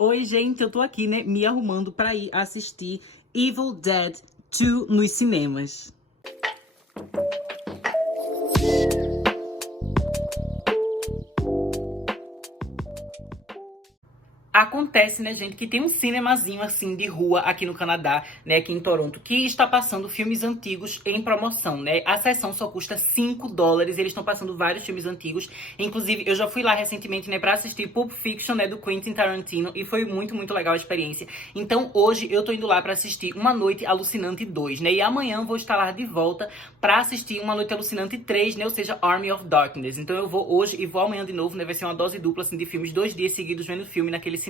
Oi, gente, eu tô aqui, né, me arrumando pra ir assistir Evil Dead 2 nos cinemas. Acontece, né, gente, que tem um cinemazinho, assim, de rua aqui no Canadá, né, aqui em Toronto, que está passando filmes antigos em promoção, né? A sessão só custa $5, eles estão passando vários filmes antigos. Inclusive, eu já fui lá recentemente, né, pra assistir Pulp Fiction, né, do Quentin Tarantino, e foi muito, muito legal a experiência. Então, hoje, eu tô indo lá pra assistir Uma Noite Alucinante 2, né, e amanhã vou estar lá de volta pra assistir Uma Noite Alucinante 3, né, ou seja, Army of Darkness. Então, eu vou hoje e vou amanhã de novo, né, vai ser uma dose dupla, assim, de filmes, 2 dias seguidos vendo filme naquele cinema.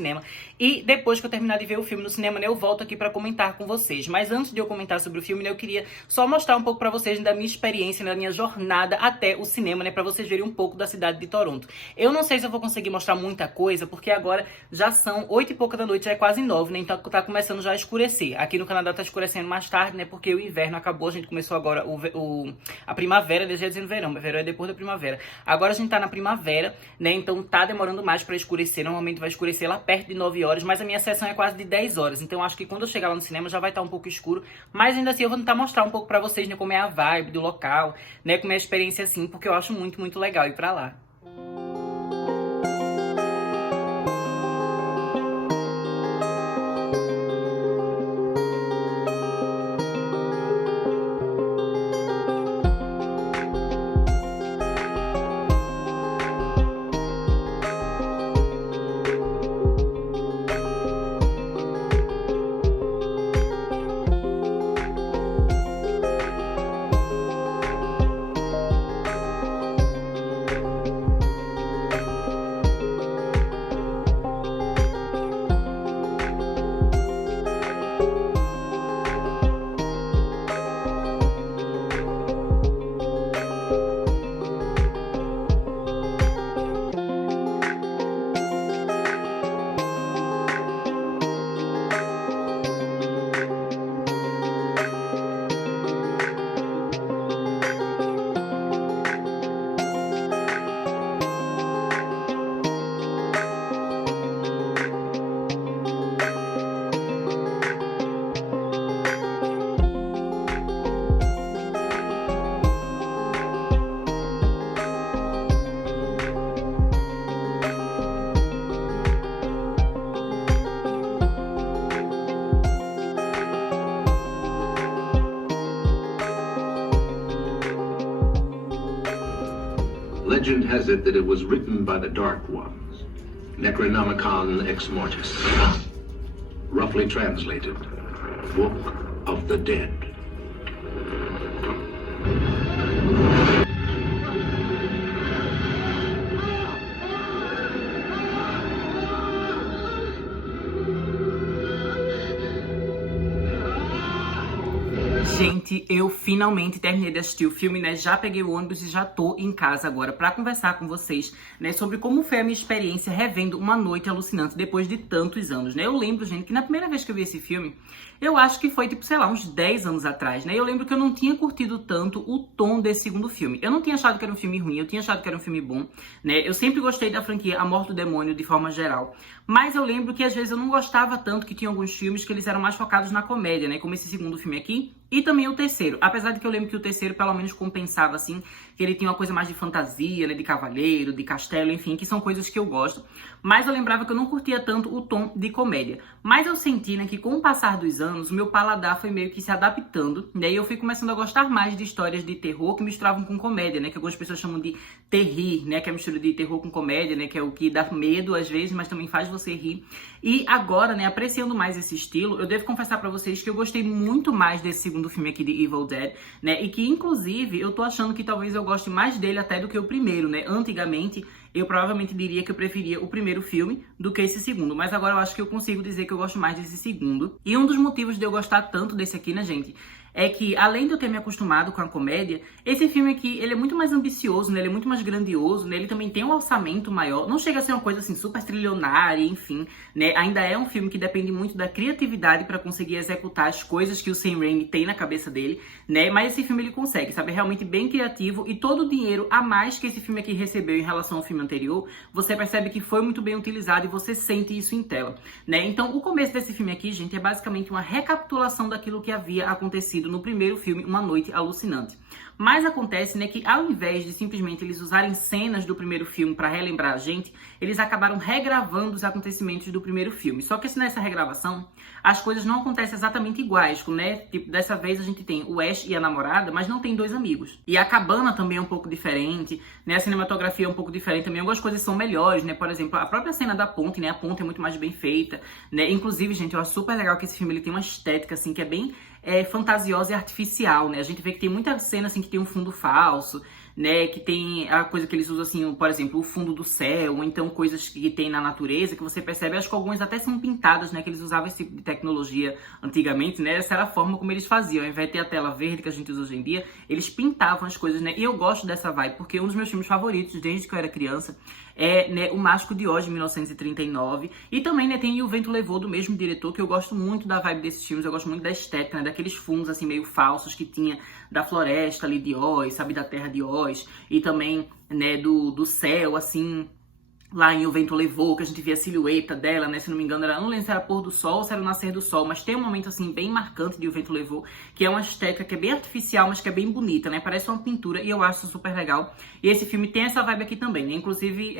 E depois que eu terminar de ver o filme no cinema, né, eu volto aqui pra comentar com vocês. Mas antes de eu comentar sobre o filme, né, eu queria só mostrar um pouco pra vocês da minha experiência, né, da minha jornada até o cinema, né, pra vocês verem um pouco da cidade de Toronto. Eu não sei se eu vou conseguir mostrar muita coisa, porque agora já são 8 e pouca da noite, já é quase 9, né, então tá começando já a escurecer. Aqui no Canadá tá escurecendo mais tarde, né, porque o inverno acabou, a gente começou agora a primavera, desde já dizendo verão, mas verão é depois da primavera. Agora a gente tá na primavera, né, então tá demorando mais pra escurecer, normalmente vai escurecer lá perto de 9 horas, mas a minha sessão é quase de 10 horas, então acho que quando eu chegar lá no cinema já vai estar um pouco escuro, mas ainda assim eu vou tentar mostrar um pouco pra vocês, né, como é a vibe do local, né, como é a experiência assim, porque eu acho muito, muito legal ir pra lá. Legend has it that it was written by the Dark Ones, Necronomicon Ex Mortis. Roughly translated, Book of the Dead. Gente, eu finalmente terminei de assistir o filme, né, já peguei o ônibus e já tô em casa agora pra conversar com vocês, né, sobre como foi a minha experiência revendo Uma Noite Alucinante depois de tantos anos, né. Eu lembro, gente, que na primeira vez que eu vi esse filme, eu acho que foi, tipo, sei lá, uns 10 anos atrás, né, eu lembro que eu não tinha curtido tanto o tom desse segundo filme. Eu não tinha achado que era um filme ruim, eu tinha achado que era um filme bom, né, eu sempre gostei da franquia A Morte do Demônio de forma geral, mas eu lembro que às vezes eu não gostava tanto, que tinha alguns filmes que eles eram mais focados na comédia, né, como esse segundo filme aqui, e também o terceiro, apesar de que eu lembro que o terceiro pelo menos compensava, assim, que ele tinha uma coisa mais de fantasia, né, de cavaleiro, de castelo, enfim, que são coisas que eu gosto, mas eu lembrava que eu não curtia tanto o tom de comédia. Mas eu senti, né, que com o passar dos anos, o meu paladar foi meio que se adaptando, né, e eu fui começando a gostar mais de histórias de terror que misturavam com comédia, né, que algumas pessoas chamam de terrir, né, que é a mistura de terror com comédia, né, que é o que dá medo às vezes, mas também faz você rir. E agora, né, apreciando mais esse estilo, eu devo confessar pra vocês que eu gostei muito mais desse segundo filme aqui de Evil Dead, né, e que inclusive eu tô achando que talvez eu goste mais dele até do que o primeiro, né. Antigamente eu provavelmente diria que eu preferia o primeiro filme do que esse segundo, mas agora eu acho que eu consigo dizer que eu gosto mais desse segundo. E um dos motivos de eu gostar tanto desse aqui, né, gente, é que, além de eu ter me acostumado com a comédia, esse filme aqui, ele é muito mais ambicioso, né? Ele é muito mais grandioso, né? Ele também tem um orçamento maior, não chega a ser uma coisa assim super trilionária, enfim, né? Ainda é um filme que depende muito da criatividade para conseguir executar as coisas que o Sam Raimi tem na cabeça dele, né? Mas esse filme ele consegue, sabe? É realmente bem criativo, e todo o dinheiro a mais que esse filme aqui recebeu em relação ao filme anterior, você percebe que foi muito bem utilizado e você sente isso em tela, né? Então, o começo desse filme aqui, gente, é basicamente uma recapitulação daquilo que havia acontecido no primeiro filme, Uma Noite Alucinante. Mas acontece, né, que ao invés de simplesmente eles usarem cenas do primeiro filme para relembrar a gente, eles acabaram regravando os acontecimentos do primeiro filme. Só que nessa regravação, as coisas não acontecem exatamente iguais, né? Tipo, dessa vez a gente tem o Ash e a namorada, mas não tem dois amigos. E a cabana também é um pouco diferente, né? A cinematografia é um pouco diferente também. Algumas coisas são melhores, né? Por exemplo, a própria cena da ponte, né? A ponte é muito mais bem feita, né? Inclusive, gente, eu acho super legal que esse filme ele tem uma estética, assim, que é bem fantasiosa e artificial, né? A gente vê que tem muita cena, assim, que tem um fundo falso, né, que tem a coisa que eles usam, assim, por exemplo, o fundo do céu, ou então coisas que tem na natureza, que você percebe, acho que algumas até são pintadas, né, que eles usavam esse tipo de tecnologia antigamente, né, essa era a forma como eles faziam, ao invés de ter a tela verde que a gente usa hoje em dia, eles pintavam as coisas, né, e eu gosto dessa vibe, porque um dos meus filmes favoritos, desde que eu era criança, é, né, O Mágico de Oz, de 1939, e também, né, tem E o Vento Levou, do mesmo diretor, que eu gosto muito da vibe desses filmes, eu gosto muito da estética, né, daqueles fundos, assim, meio falsos que tinha da floresta ali de Oz, sabe, da terra de Oz, e também, né, do céu, assim, lá em O Vento Levou, que a gente via a silhueta dela, né, se não me engano, não lembro se era pôr do sol ou se era o nascer do sol, mas tem um momento, assim, bem marcante de O Vento Levou, que é uma estética que é bem artificial, mas que é bem bonita, né, parece uma pintura, e eu acho super legal. E esse filme tem essa vibe aqui também, né, inclusive,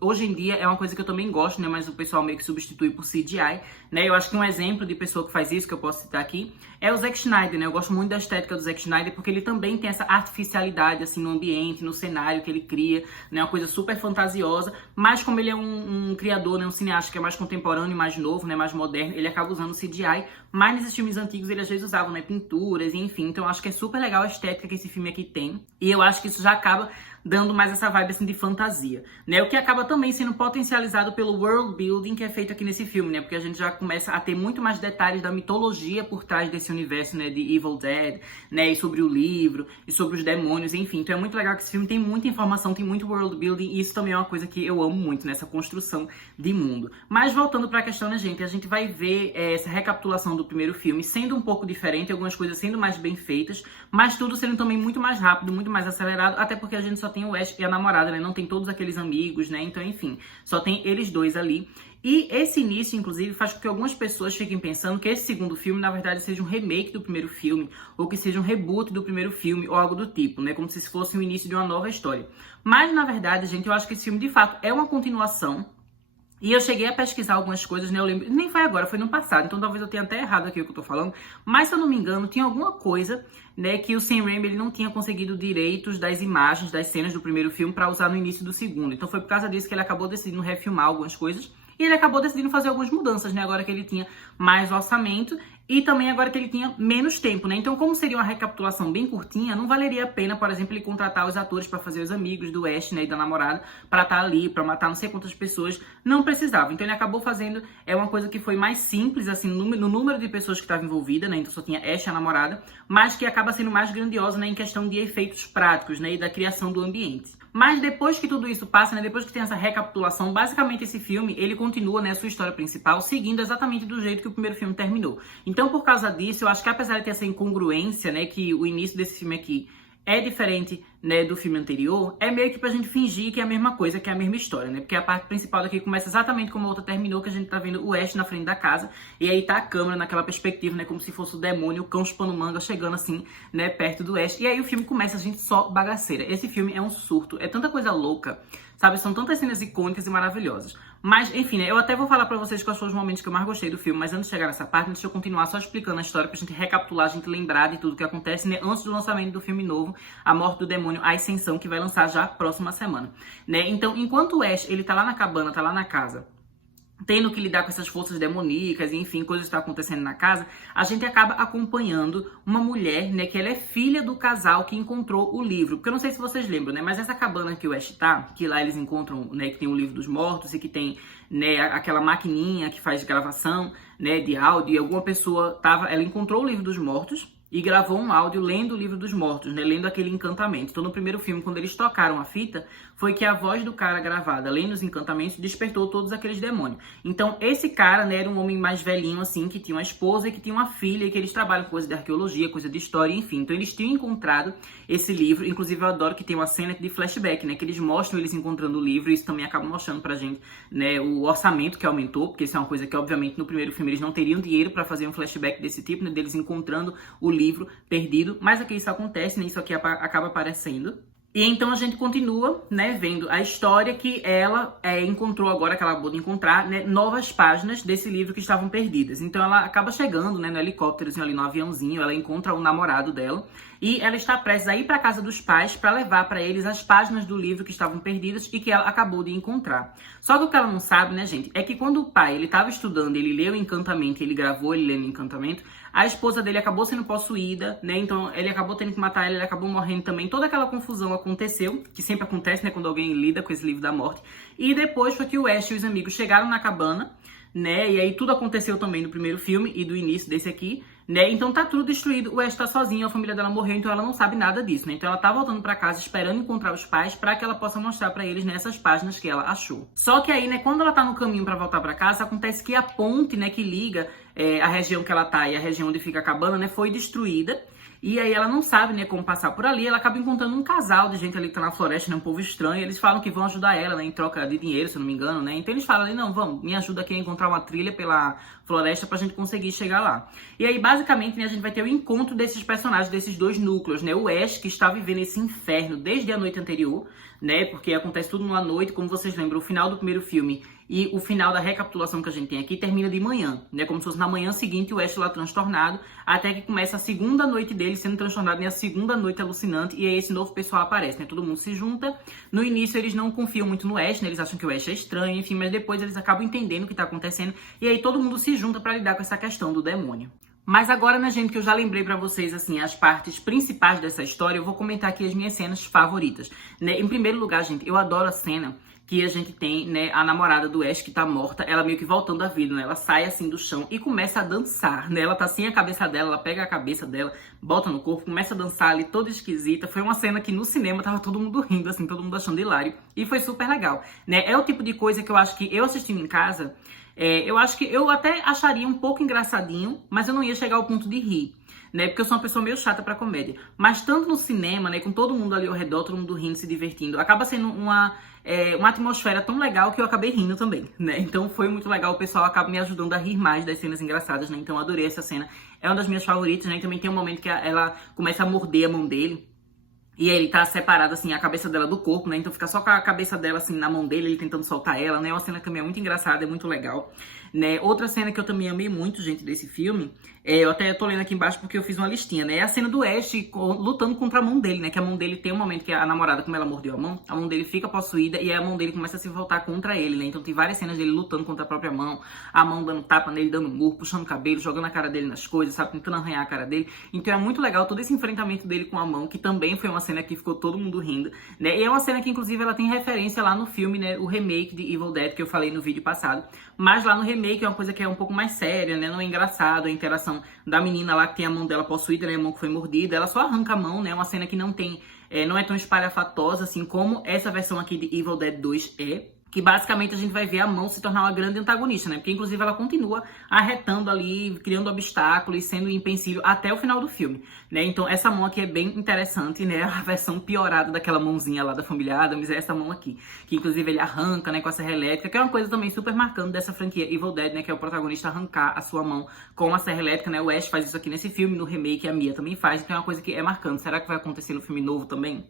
hoje em dia é uma coisa que eu também gosto, né, mas o pessoal meio que substitui por CGI, né, eu acho que um exemplo de pessoa que faz isso, que eu posso citar aqui, é o Zack Snyder, né, eu gosto muito da estética do Zack Snyder, porque ele também tem essa artificialidade, assim, no ambiente, no cenário que ele cria, né, uma coisa super fantasiosa, mas como ele é um criador, né, um cineasta que é mais contemporâneo, mais novo, né, mais moderno, ele acaba usando CGI, mas nesses filmes antigos ele às vezes usava, né, pinturas, enfim, então eu acho que é super legal a estética que esse filme aqui tem, e eu acho que isso já acaba dando mais essa vibe, assim, de fantasia, né, o que acaba também sendo potencializado pelo world building que é feito aqui nesse filme, né, porque a gente já começa a ter muito mais detalhes da mitologia por trás desse universo, né, de Evil Dead, né, e sobre o livro, e sobre os demônios, enfim, então é muito legal que esse filme tem muita informação, tem muito world building, e isso também é uma coisa que eu amo muito, nessa construção de mundo. Mas voltando pra questão, né, gente, a gente vai ver essa recapitulação do primeiro filme sendo um pouco diferente, algumas coisas sendo mais bem feitas, mas tudo sendo também muito mais rápido, muito mais acelerado, até porque a gente só tem o Ash e a namorada, né? Não tem todos aqueles amigos, né? Então, enfim, só tem eles dois ali. E esse início, inclusive, faz com que algumas pessoas fiquem pensando que esse segundo filme, na verdade, seja um remake do primeiro filme, ou que seja um reboot do primeiro filme, ou algo do tipo, né? Como se fosse o início de uma nova história. Mas, na verdade, gente, eu acho que esse filme, de fato, é uma continuação. E eu cheguei a pesquisar algumas coisas, né, eu lembro, nem foi agora, foi no passado, então talvez eu tenha até errado aqui o que eu tô falando, mas se eu não me engano, tinha alguma coisa, né, que o Sam Raimi ele não tinha conseguido direitos das imagens, das cenas do primeiro filme pra usar no início do segundo, então foi por causa disso que ele acabou decidindo refilmar algumas coisas, e ele acabou decidindo fazer algumas mudanças, né, agora que ele tinha mais orçamento, e também agora que ele tinha menos tempo, né? Então, como seria uma recapitulação bem curtinha, não valeria a pena, por exemplo, ele contratar os atores para fazer os amigos do Ash, né, e da namorada, para estar ali, para matar não sei quantas pessoas. Não precisava. Então, ele acabou fazendo uma coisa que foi mais simples, assim, no número de pessoas que estavam envolvidas, né? Então, só tinha Ash e a namorada, mas que acaba sendo mais grandiosa, né, em questão de efeitos práticos, né, e da criação do ambiente. Mas depois que tudo isso passa, né, depois que tem essa recapitulação, basicamente esse filme, ele continua, né, a sua história principal, seguindo exatamente do jeito que o primeiro filme terminou. Então, por causa disso, eu acho que apesar de ter essa incongruência, né, que o início desse filme aqui é diferente, né, do filme anterior, é meio que pra gente fingir que é a mesma coisa, que é a mesma história, né? Porque a parte principal daqui começa exatamente como a outra terminou, que a gente tá vendo o Ash na frente da casa, e aí tá a câmera naquela perspectiva, né, como se fosse o demônio, o cão chupando manga, chegando assim, né, perto do Ash, e aí o filme começa, a gente só bagaceira. Esse filme é um surto, é tanta coisa louca, sabe? São tantas cenas icônicas e maravilhosas. Mas, enfim, né, eu até vou falar pra vocês quais foram os momentos que eu mais gostei do filme, mas antes de chegar nessa parte, deixa eu continuar só explicando a história pra gente recapitular, a gente lembrar de tudo que acontece, né, antes do lançamento do filme novo, A Morte do Demônio, A Ascensão, que vai lançar já próxima semana, né? Então, enquanto o Ash, ele tá lá na cabana, tá lá na casa, tendo que lidar com essas forças demoníacas, e enfim, coisas que estão acontecendo na casa, a gente acaba acompanhando uma mulher, né, que ela é filha do casal que encontrou o livro. Porque eu não sei se vocês lembram, né, mas essa cabana que o Ash tá, que lá eles encontram, né, que tem o livro dos mortos e que tem, né, aquela maquininha que faz gravação, né, de áudio, e alguma pessoa ela encontrou o livro dos mortos, e gravou um áudio lendo o Livro dos Mortos, né? Lendo aquele encantamento. Então, no primeiro filme, quando eles tocaram a fita, foi que a voz do cara gravada lendo os encantamentos despertou todos aqueles demônios. Então, esse cara, né, era um homem mais velhinho, assim, que tinha uma esposa e que tinha uma filha, e que eles trabalham com coisa de arqueologia, coisa de história, enfim. Então, eles tinham encontrado esse livro. Inclusive, eu adoro que tem uma cena de flashback, né? Que eles mostram eles encontrando o livro, e isso também acaba mostrando pra gente, né, o orçamento que aumentou, porque isso é uma coisa que, obviamente, no primeiro filme eles não teriam dinheiro pra fazer um flashback desse tipo, né? Deles encontrando o livro perdido, mas aqui isso acontece, né? Isso aqui acaba aparecendo. E então a gente continua, né, vendo a história que ela encontrou agora, que ela acabou de encontrar, né, novas páginas desse livro que estavam perdidas. Então ela acaba chegando, né, no helicópterozinho ali, no aviãozinho, ela encontra o namorado dela e ela está prestes a ir para casa dos pais para levar para eles as páginas do livro que estavam perdidas e que ela acabou de encontrar. Só que o que ela não sabe, né, gente, é que quando o pai, ele estava estudando, ele leu o encantamento, ele gravou ele lendo o encantamento, a esposa dele acabou sendo possuída, né, então ele acabou tendo que matar ela, ele acabou morrendo também. Toda aquela confusão aconteceu, que sempre acontece, né, quando alguém lida com esse livro da morte. E depois foi que o Ash e os amigos chegaram na cabana, né, e aí tudo aconteceu também no primeiro filme e do início desse aqui, né, então tá tudo destruído, o Ash tá sozinho, a família dela morreu, então ela não sabe nada disso, né, então ela tá voltando pra casa esperando encontrar os pais pra que ela possa mostrar pra eles nessas páginas que ela achou. Só que aí, né, quando ela tá no caminho pra voltar pra casa, acontece que a ponte, né, que liga a região que ela tá e a região onde fica a cabana, né, foi destruída. E aí ela não sabe, né, como passar por ali. Ela acaba encontrando um casal de gente ali que tá na floresta, né, um povo estranho. Eles falam que vão ajudar ela, né, em troca de dinheiro, se eu não me engano, né. Então eles falam ali, não, vamos, me ajuda aqui a encontrar uma trilha pela floresta pra gente conseguir chegar lá. E aí, basicamente, né, a gente vai ter o encontro desses personagens, desses dois núcleos, né. O Ash, que está vivendo esse inferno desde a noite anterior, né, porque acontece tudo numa noite, como vocês lembram, o final do primeiro filme e o final da recapitulação que a gente tem aqui termina de manhã, né? Como se fosse na manhã seguinte o Ash lá transtornado, até que começa a segunda noite dele sendo transtornado, né? A segunda noite alucinante, e aí esse novo pessoal aparece, né? Todo mundo se junta. No início eles não confiam muito no Ash, né? Eles acham que o Ash é estranho, enfim, mas depois eles acabam entendendo o que tá acontecendo, e aí todo mundo se junta pra lidar com essa questão do demônio. Mas agora, né, gente, que eu já lembrei pra vocês, assim, as partes principais dessa história, eu vou comentar aqui as minhas cenas favoritas, né? Em primeiro lugar, gente, eu adoro a cena que a gente tem, né, a namorada do Ash que tá morta, ela meio que voltando à vida, né? Ela sai assim do chão e começa a dançar, né? Ela tá sem a cabeça dela, ela pega a cabeça dela, bota no corpo, começa a dançar ali toda esquisita. Foi uma cena que no cinema tava todo mundo rindo, assim, todo mundo achando hilário. E foi super legal, né? É o tipo de coisa que eu acho que eu assistindo em casa, eu acho que eu até acharia um pouco engraçadinho, mas eu não ia chegar ao ponto de rir, né? Porque eu sou uma pessoa meio chata pra comédia. Mas tanto no cinema, né, com todo mundo ali ao redor, todo mundo rindo, se divertindo, acaba sendo uma atmosfera tão legal que eu acabei rindo também, né? Então foi muito legal, o pessoal acaba me ajudando a rir mais das cenas engraçadas, né? Então eu adorei essa cena. É uma das minhas favoritas, né? E também tem um momento que ela começa a morder a mão dele. E aí ele tá separado, assim, a cabeça dela do corpo, né? Então fica só com a cabeça dela, assim, na mão dele, ele tentando soltar ela, né? É uma cena que também é muito engraçada, é muito legal, né? Outra cena que eu também amei muito, gente, desse filme, eu até tô lendo aqui embaixo porque eu fiz uma listinha, né? É a cena do Ash lutando contra a mão dele, né? Que a mão dele tem um momento que a namorada, como ela mordeu a mão dele fica possuída e aí a mão dele começa a se voltar contra ele, né? Então tem várias cenas dele lutando contra a própria mão, a mão dando tapa nele, dando murro, puxando o cabelo, jogando a cara dele nas coisas, sabe? Tentando arranhar a cara dele. Então é muito legal todo esse enfrentamento dele com a mão, que também foi uma cena que ficou todo mundo rindo, né? E é uma cena que, inclusive, ela tem referência lá no filme, né? O remake de Evil Dead, que eu falei no vídeo passado. Mas lá no remake é uma coisa que é um pouco mais séria, né? Não é engraçado a interação da menina lá que tem a mão dela possuída, né? A mão que foi mordida. Ela só arranca a mão, né? É uma cena que não tem... não é tão espalhafatosa, assim, como essa versão aqui de Evil Dead 2 é. Que basicamente a gente vai ver a mão se tornar uma grande antagonista, né? Porque inclusive ela continua arretando ali, criando obstáculos, sendo empecilho até o final do filme, né? Então essa mão aqui é bem interessante, né? A versão piorada daquela mãozinha lá da família Addams é essa mão aqui. Que inclusive ele arranca, né, com a serra elétrica, que é uma coisa também super marcante dessa franquia Evil Dead, né? Que é o protagonista arrancar a sua mão com a serra elétrica, né? O Ash faz isso aqui nesse filme, no remake a Mia também faz, então é uma coisa que é marcante. Será que vai acontecer no filme novo também?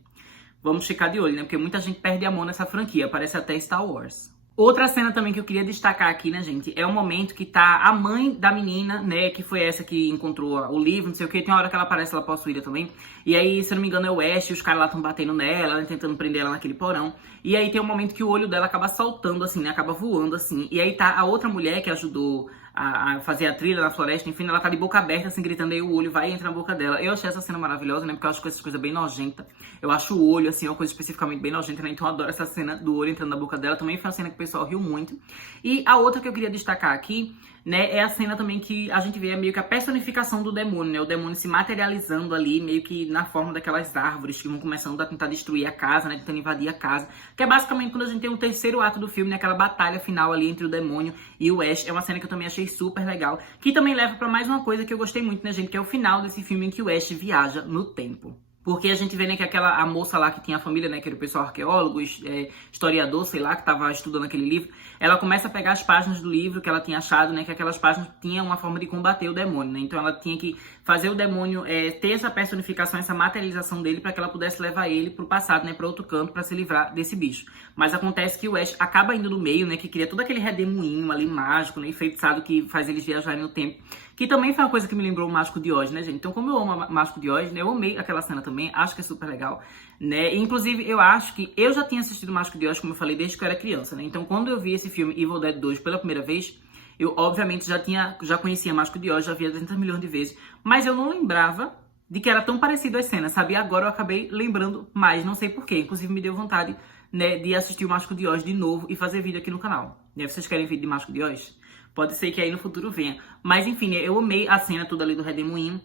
Vamos ficar de olho, né? Porque muita gente perde a mão nessa franquia. Parece até Star Wars. Outra cena também que eu queria destacar aqui, né, gente? É o momento que tá a mãe da menina, né? Que foi essa que encontrou o livro, não sei o que. Tem uma hora que ela aparece, ela possuída também. E aí, se eu não me engano, é o Ash, os caras lá estão batendo nela, né, tentando prender ela naquele porão. E aí tem um momento que o olho dela acaba saltando, assim, né? Acaba voando, assim. E aí tá a outra mulher que ajudou a fazer a trilha na floresta, enfim, ela tá de boca aberta, assim, gritando, aí o olho vai e entra na boca dela. Eu achei essa cena maravilhosa, né, porque eu acho essas coisas bem nojentas. Eu acho o olho, assim, uma coisa especificamente bem nojenta, né, então eu adoro essa cena do olho entrando na boca dela. Também foi uma cena que o pessoal riu muito. E a outra que eu queria destacar aqui, né, é a cena também que a gente vê meio que a personificação do demônio, né, o demônio se materializando ali, meio que na forma daquelas árvores que vão começando a tentar destruir a casa, né, tentando invadir a casa, que é basicamente quando a gente tem o terceiro ato do filme, né, aquela batalha final ali entre o demônio e o Ash. É uma cena que eu também achei super legal, que também leva pra mais uma coisa que eu gostei muito, né, gente, que é o final desse filme em que o Ash viaja no tempo. Porque a gente vê, né, que a moça lá que tinha a família, né, que era o pessoal arqueólogo, historiador, sei lá, que tava estudando aquele livro, ela começa a pegar as páginas do livro que ela tinha achado, né, que aquelas páginas tinham uma forma de combater o demônio, né, então ela tinha que fazer o demônio ter essa personificação, essa materialização dele para que ela pudesse levar ele pro passado, né, para outro canto, para se livrar desse bicho. Mas acontece que o Ash acaba indo no meio, né, que cria todo aquele redemoinho ali mágico, né, enfeitiçado que faz eles viajarem no tempo. Que também foi uma coisa que me lembrou o Mágico de Oz, né, gente? Então, como eu amo o Mágico de Oz, né, eu amei aquela cena também, acho que é super legal, né? E, inclusive, eu acho que eu já tinha assistido o Mágico de Oz, como eu falei, desde que eu era criança, né? Então, quando eu vi esse filme Evil Dead 2 pela primeira vez, eu, obviamente, já conhecia Mágico de Oz, já via 200 milhões de vezes, mas eu não lembrava de que era tão parecido às cenas, sabe? E agora eu acabei lembrando mais, não sei porquê. Inclusive, me deu vontade, né, de assistir o Mágico de Oz de novo e fazer vídeo aqui no canal. Né? Vocês querem vídeo de Mágico de Oz? Pode ser que aí no futuro venha. Mas enfim, eu amei a cena toda ali do redemoinho.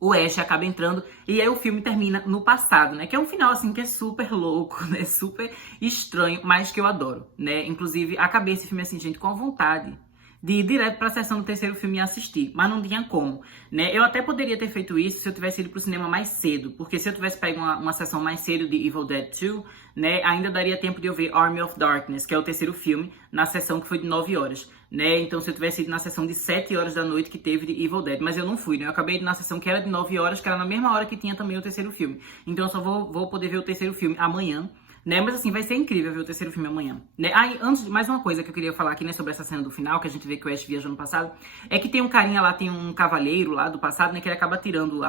O Ash acaba entrando e aí o filme termina no passado, né? Que é um final, assim, que é super louco, né? Super estranho, mas que eu adoro, né? Inclusive, acabei esse filme, assim, gente, com a vontade de ir direto pra sessão do terceiro filme e assistir. Mas não tinha como, né? Eu até poderia ter feito isso se eu tivesse ido pro cinema mais cedo. Porque se eu tivesse pego uma sessão mais cedo de Evil Dead 2, né? Ainda daria tempo de eu ver Army of Darkness, que é o terceiro filme, na sessão que foi de 9 horas. Né? Então, se eu tivesse ido na sessão de 7 horas da noite que teve de Evil Dead, mas eu não fui, né? Eu acabei indo na sessão que era de 9 horas, que era na mesma hora que tinha também o terceiro filme. Então, eu só vou poder ver o terceiro filme amanhã, né? Mas assim, vai ser incrível ver o terceiro filme amanhã, né? Aí, antes de mais uma coisa que eu queria falar aqui, né, sobre essa cena do final, que a gente vê que o Ash viajou no passado, é que tem um carinha lá, tem um cavalheiro lá do passado, né, que ele acaba tirando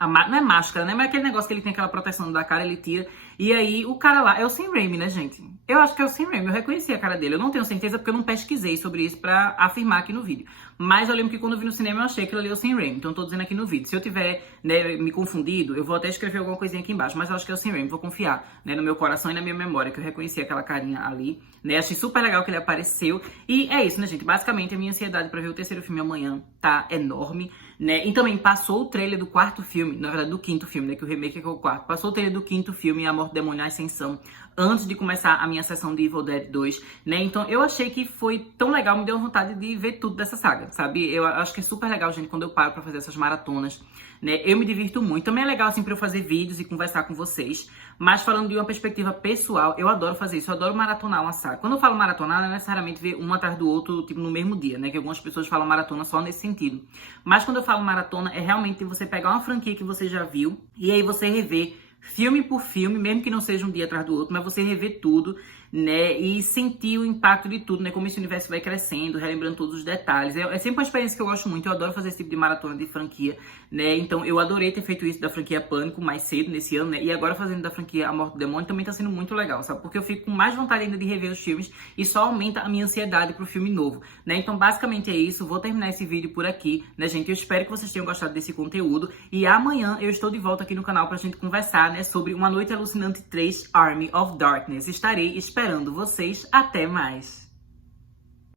não é máscara, né? Mas aquele negócio que ele tem aquela proteção da cara, ele tira. E aí, o cara lá é o Sam Raimi, né, gente? Eu acho que é o Sam Raimi, eu reconheci a cara dele. Eu não tenho certeza porque eu não pesquisei sobre isso pra afirmar aqui no vídeo. Mas eu lembro que quando eu vi no cinema eu achei que ele ali é o Sam Raimi. Então eu tô dizendo aqui no vídeo. Se eu tiver, né, me confundido, eu vou até escrever alguma coisinha aqui embaixo. Mas eu acho que é o Sam Raimi, vou confiar, né, no meu coração e na minha memória, que eu reconheci aquela carinha ali, né? Achei super legal que ele apareceu. E é isso, né, gente? Basicamente, a minha ansiedade pra ver o terceiro filme amanhã tá enorme, né? E também passou o trailer do quarto filme, na verdade do quinto filme, né? Que o remake é que é o quarto. Passou o trailer do quinto filme, A Morte do Demônio, A Ascensão, antes de começar a minha sessão de Evil Dead 2, né? Então eu achei que foi tão legal, me deu vontade de ver tudo dessa saga, sabe? Eu acho que é super legal, gente, quando eu paro pra fazer essas maratonas, né? Eu me divirto muito. Também é legal, assim, pra eu fazer vídeos e conversar com vocês. Mas falando de uma perspectiva pessoal, eu adoro fazer isso, eu adoro maratonar uma saga. Quando eu falo maratonar, não é necessariamente ver um atrás do outro, tipo, no mesmo dia, né? Que algumas pessoas falam maratona só nesse sentido. Mas quando eu falo maratona, é realmente você pegar uma franquia que você já viu e aí você rever filme por filme, mesmo que não seja um dia atrás do outro, mas você rever tudo, né, e sentir o impacto de tudo, né, como esse universo vai crescendo, relembrando todos os detalhes. É sempre uma experiência que eu gosto muito, eu adoro fazer esse tipo de maratona de franquia, né, então eu adorei ter feito isso da franquia Pânico mais cedo nesse ano, né, e agora fazendo da franquia A Morte do Demônio também tá sendo muito legal, sabe, porque eu fico com mais vontade ainda de rever os filmes e só aumenta a minha ansiedade pro filme novo, né, então basicamente é isso, vou terminar esse vídeo por aqui, né, gente, eu espero que vocês tenham gostado desse conteúdo e amanhã eu estou de volta aqui no canal pra gente conversar, né, sobre Uma Noite Alucinante 3 Army of Darkness. Estarei esperando vocês. Até mais!